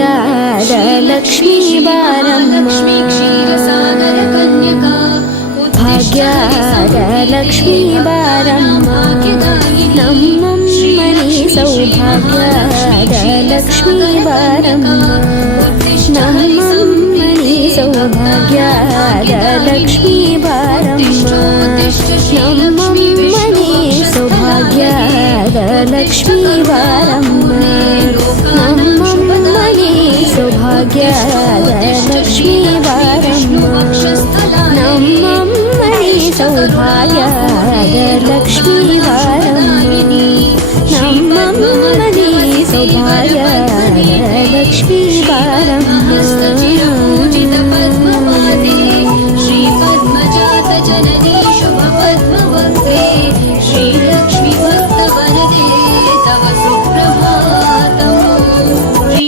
ಭಾಗ್ಯದ ಲಕ್ಷ್ಮೀ ಬಾರಮ್ಮ ಭಾಗ್ಯದ ಲಕ್ಷ್ಮೀ ಬಾರಮ್ಮ ನಮ್ಮಮ್ಮನಿ ಸೌಭಾಗ್ಯದ ಲಕ್ಷ್ಮೀ ಬಾರಮ್ಮ ನಮ್ಮಮ್ಮನಿ ಸೌಭಾಗ್ಯದ ಲಕ್ಷ್ಮೀ ಬಾರಮ್ಮ ನಮ್ಮಮ್ಮನಿ ಸೌಭಾಗ್ಯದ ಲಕ್ಷ್ಮೀ ಬಾರಮ್ಮ ನಮ್ಮಮ್ಮನಿ ಸೌಭಾಗ್ಯದ ಲಕ್ಷ್ಮೀ ಬಾರಮ್ಮ ನಮ್ಮಮ್ಮನಿ ಸೌಭಾಗ್ಯದ ಲಕ್ಷ್ಮೀ ಬಾರಮ್ಮ ನಮ್ಮಮ್ಮನಿ ಸೌಭಾಗ್ಯದ ಲಕ್ಷ್ಮೀ ಬಾರಮ್ಮ